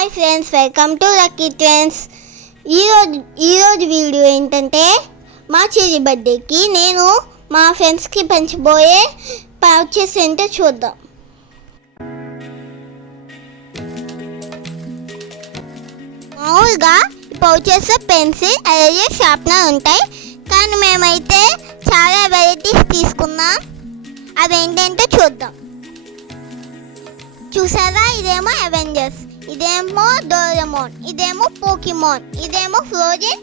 Hi friends welcome to lucky trends. ఈరోజు ఈరోజు video ఏంటంటే మా చెల్లి బర్త్డేకి నేను మా ఫ్రెండ్స్కి పంచిపోయే పౌచెస్ ఏంటో చూద్దాం. మామూలుగా పౌచెస్ పెన్సిల్ అలాగే షార్ప్నర్ ఉంటాయి. కానీ మేమైతే చాలా వెరైటీస్ తీసుకున్నాం. అవేంటంటే చూద్దాం. చూసారా? ఇదేమో అవెంజర్స్. ఇదేమో డోరెమోన్ ఇదేమో పోకిమోన్ ఇదేమో ఫ్లోజన్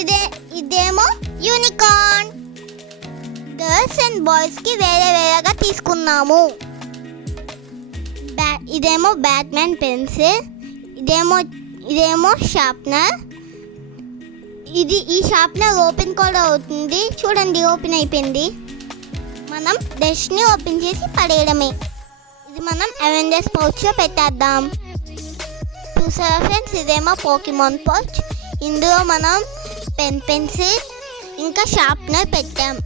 ఇదే ఇదేమో యూనికార్న్. గర్ల్స్ అండ్ బాయ్స్కి వేరే వేరేగా తీసుకున్నాము. బ్యా ఇదేమో బ్యాట్మెన్ పెన్సిల్ ఇదేమో ఇదేమో షార్ప్నర్. ఇది ఈ షార్ప్నర్ ఓపెన్ కూడా అవుతుంది. చూడండి ఓపెన్ అయిపోయింది. మనం డస్ట్ని ఓపెన్ చేసి పడేయడమే. ఇది మనం అవెంజర్స్ పౌచ్లో పెట్టేద్దాం. చూసారా ఫ్రెండ్స్ ఇదేమో పోకిమాన్ పౌచ్ ఇందులో మనం పెన్ పెన్సిల్ ఇంకా షార్ప్నర్ పెట్టాం.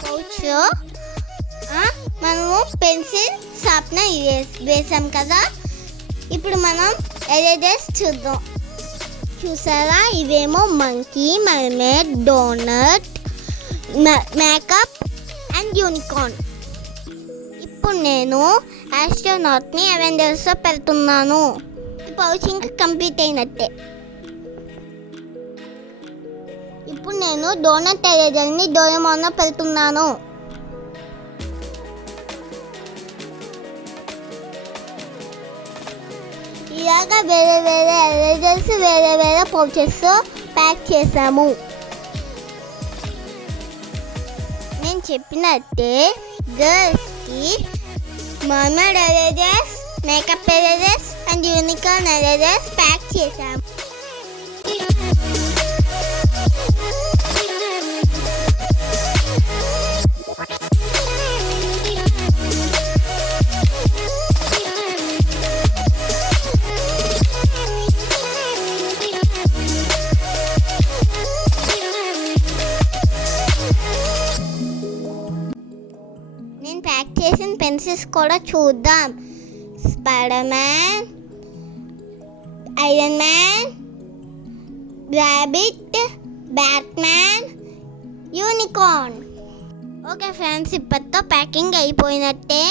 పౌచ్లో మనము పెన్సిల్ షార్ప్నర్ వేసాం కదా. ఇప్పుడు మనం ఎరేజర్స్ చూద్దాం. చూసారా? ఇవేమో monkey mermaid donut makeup and unicorn ఇప్పుడు నేను ఆస్ట్రోనాట్ని అవెంజర్స్లో పెడుతున్నాను పౌచింగ్ కంప్లీట్ అయినట్టే ఇప్పుడు నేను డోనట్ ఎరేజర్ని డోరెమోన్లో పెడుతున్నాను ఇలాగ వేరే వేరే ఎరేజర్స్ వేరే వేరే పౌచెస్ ప్యాక్ చేసాము. నేను చెప్పినట్టే గర్ల్స్కి mermaid erasers makeup erasers and unicorn erasers pack చేసాము నేను చేసిన పెన్సిల్స్ కూడా చూద్దాం. Spider Man Iron Man rabbit Batman unicorn. Okay friends ఇప్పటితో packing అయిపోయినట్టే.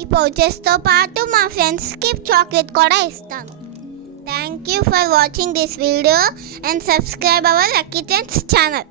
ఈ పౌచెస్తో పాటు మా ఫ్రెండ్స్కి చాక్లెట్ కూడా ఇస్తాను thank you for watching this video and subscribe our lucky trends channel.